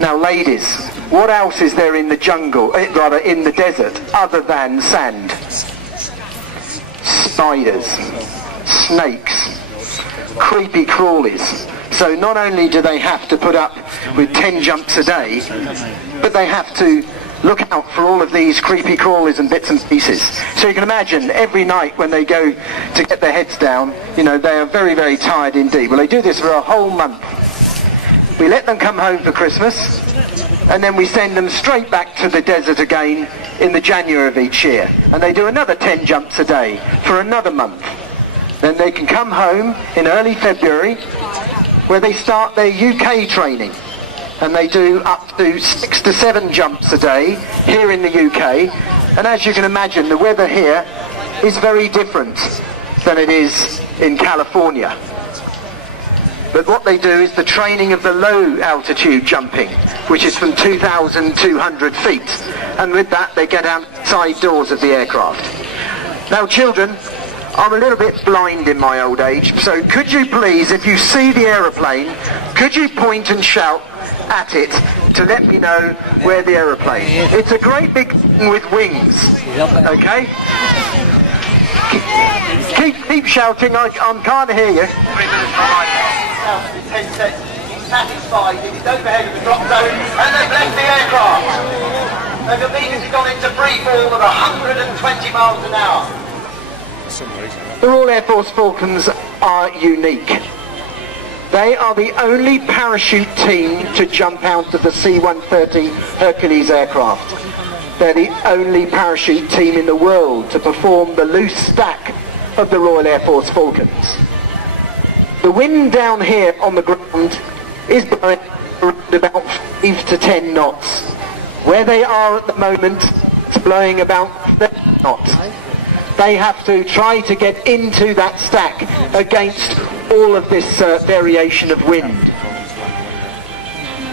Now ladies, what else is there in the jungle, rather in the desert, other than sand? Spiders, snakes, creepy crawlies. So not only do they have to put up with 10 jumps a day, but they have to look out for all of these creepy crawlies and bits and pieces. So you can imagine every night when they go to get their heads down, you know, they are very, very tired indeed. Well, they do this for a whole month. We let them come home for Christmas, and then we send them straight back to the desert again in the January of each year. And they do another 10 jumps a day for another month. Then they can come home in early February, where they start their UK training. And they do up to 6 to 7 jumps a day here in the UK. And as you can imagine, the weather here is very different than it is in California. But what they do is the training of the low altitude jumping, which is from 2,200 feet. And with that, they get outside doors of the aircraft. Now children, I'm a little bit blind in my old age, so could you please, if you see the aeroplane, could you point and shout at it to let me know where the aeroplane is? It's a great big thing with wings, okay? Keep shouting, I can't hear you. 3 minutes from my house, 10 seconds. He's satisfied, he's overhead of the drop zone, and they've left the aircraft. They've immediately gone into free fall at 120 miles an hour. The Royal Air Force Falcons are unique. They are the only parachute team to jump out of the C-130 Hercules aircraft. They're the only parachute team in the world to perform the loose stack of the Royal Air Force Falcons. The wind down here on the ground is blowing around about 5 to 10 knots. Where they are at the moment, it's blowing about 30 knots. They have to try to get into that stack against all of this variation of wind.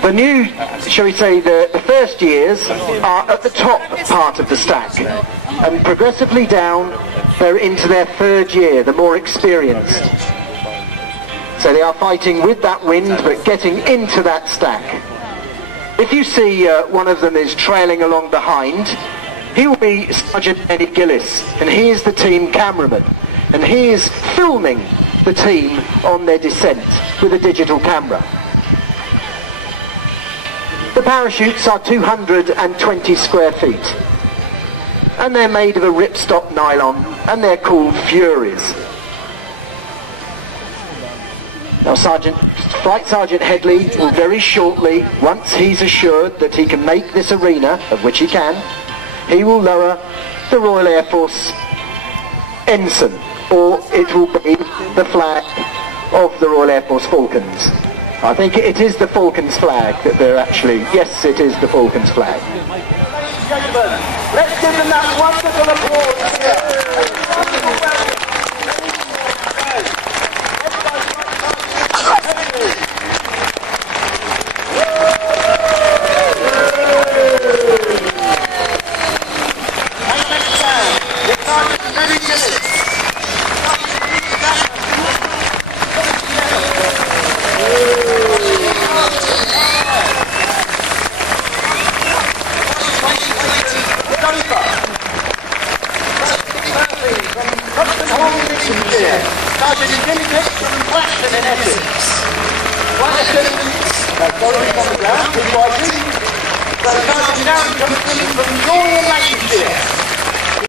The new, shall we say, the first years are at the top part of the stack, and progressively down they're into their third year, the more experienced. So they are fighting with that wind but getting into that stack. If you see one of them is trailing along behind, he will be Sergeant Eddie Gillis, and he is the team cameraman, and he is filming the team on their descent with a digital camera. The parachutes are 220 square feet, and they're made of a ripstop nylon, and they're called Furies. Now Flight Sergeant Headley will very shortly, once he's assured that he can make this arena, of which he can, he will lower the Royal Air Force ensign, or it will be the flag of the Royal Air Force Falcons. I think it is the Falcons flag that they're actually, yes, it is the Falcons flag. Let's give them that wonderful applause. From Royal Majesty.